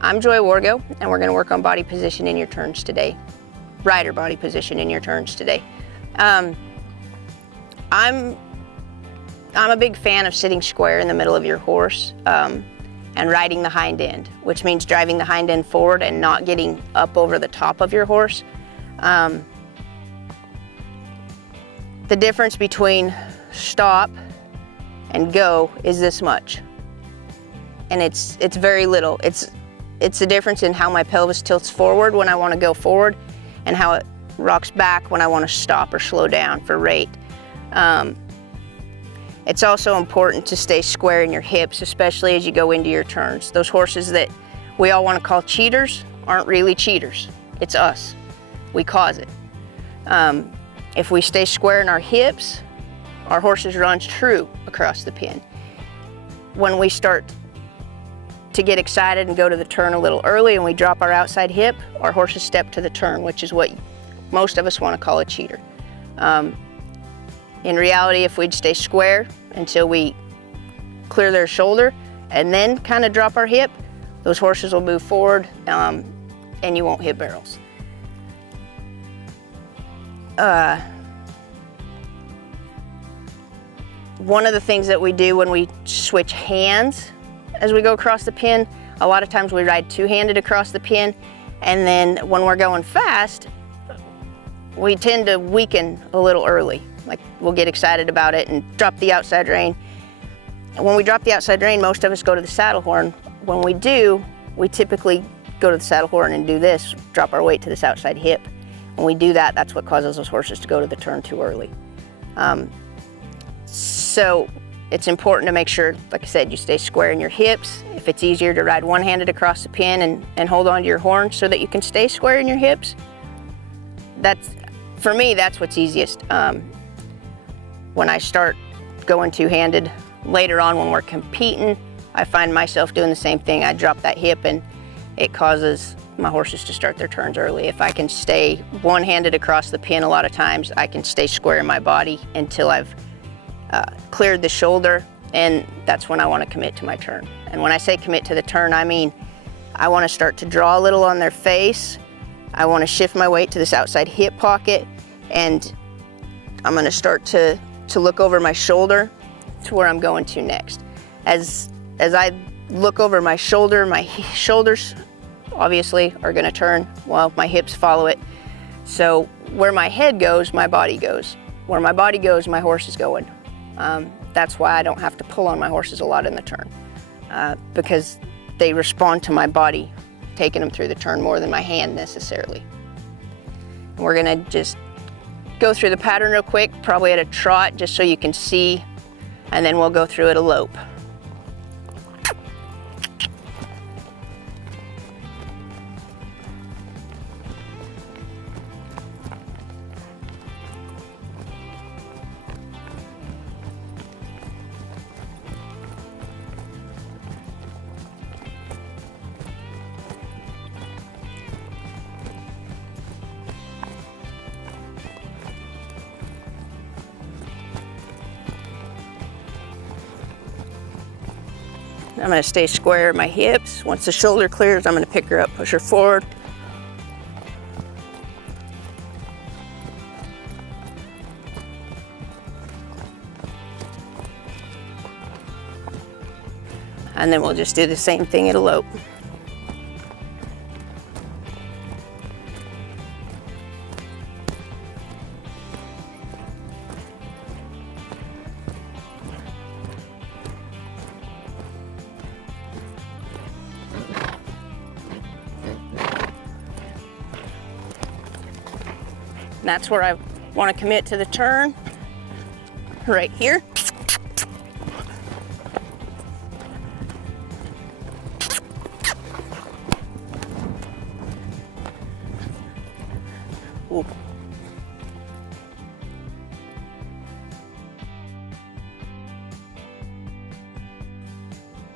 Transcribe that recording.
I'm Joy Wargo, and we're going to work on body position in your turns today. Rider body position in your turns today. I'm a big fan of sitting square in the middle of your horse and riding the hind end, which means driving the hind end forward and not getting up over the top of your horse. The difference between stop and go is this much, and it's very little. It's the difference in how my pelvis tilts forward when I want to go forward and how it rocks back when I want to stop or slow down for rate. It's also important to stay square in your hips, especially as you go into your turns. Those horses that we all want to call cheaters aren't really cheaters. It's us. We cause it. If we stay square in our hips, our horses run true across the pin. When we start to get excited and go to the turn a little early and we drop our outside hip, our horses step to the turn, which is what most of us want to call a cheater. In reality, if we'd stay square until we clear their shoulder and then kind of drop our hip, those horses will move forward and you won't hit barrels. One of the things that we do when we switch hands as we go across the pin, a lot of times we ride two-handed across the pin, and then when we're going fast, we tend to weaken a little early. Like, we'll get excited about it and drop the outside rein. And when we drop the outside rein, most of us go to the saddle horn. When we do, we typically go to the saddle horn and do this, drop our weight to this outside hip. When we do that, that's what causes those horses to go to the turn too early. So it's important to make sure, like I said, you stay square in your hips. If it's easier to ride one-handed across the pin and hold on to your horn so that you can stay square in your hips, for me, that's what's easiest. When I start going two-handed, later on when we're competing, I find myself doing the same thing. I drop that hip and it causes my horses to start their turns early. If I can stay one-handed across the pin, a lot of times I can stay square in my body until I've cleared the shoulder, and that's when I want to commit to my turn. And when I say commit to the turn, I mean I want to start to draw a little on their face. I want to shift my weight to this outside hip pocket, and I'm going to start to look over my shoulder to where I'm going to next. As I look over my shoulder, my shoulders obviously are going to turn while my hips follow it. So where my head goes, my body goes. Where my body goes, my horse is going. That's why I don't have to pull on my horses a lot in the turn, because they respond to my body taking them through the turn more than my hand necessarily. And we're gonna just go through the pattern real quick, probably at a trot, just so you can see, and then we'll go through it a lope. I'm going to stay square in my hips. Once the shoulder clears, I'm going to pick her up, push her forward. And then we'll just do the same thing at a lope. That's where I want to commit to the turn, right here. Ooh.